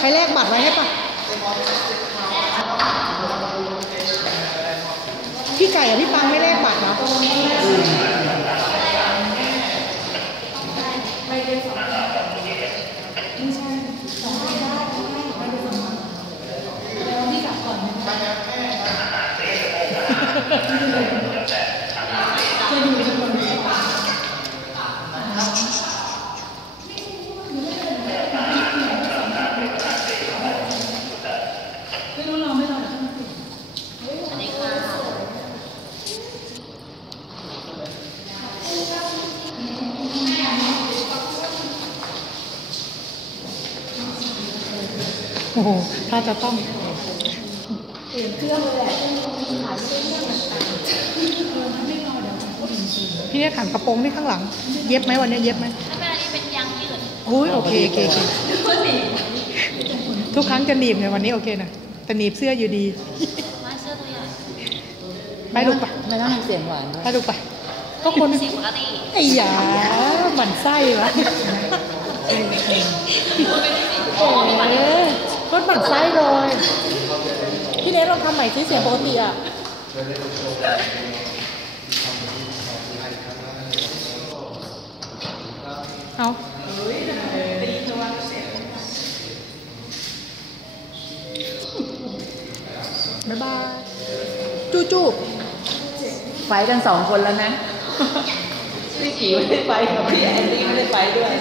ใครแลกบัตรไว้ให้ปะพี่ไก่กับพี่ปังไม่แลกบัตรนะ โอ้โหถ้าจะต้องพี่เนี่ยขันกระโปรงนี่ข้างหลัง เย็บไหมวันนี้เย็บไหมถ้าเป็นอันนี้เป็นยางยืดโอ้ยโอเคโอเคโอเคทุกครั้งจะหนีบเนี่ยวันนี้โอเคนะแต่หนีบเสื้ออยู่ดีมาเสื้อตัวใหญ่ไปลูกไปไม่ต้องทำเสียงหวานด้วยไปลูกไปก็คนเสียงปกติไอ้ยาหมันไส้วะเออรถ หมันไส้เลยพี่เนทลองทำใหม่ซิเสียงปกติอะเอาบ๊ายบายจูจูไฟกันสองคนแล้วนะพี่กีไม่ได้ไฟกับพี่แอนดี้ไม่ได้ไฟด้วย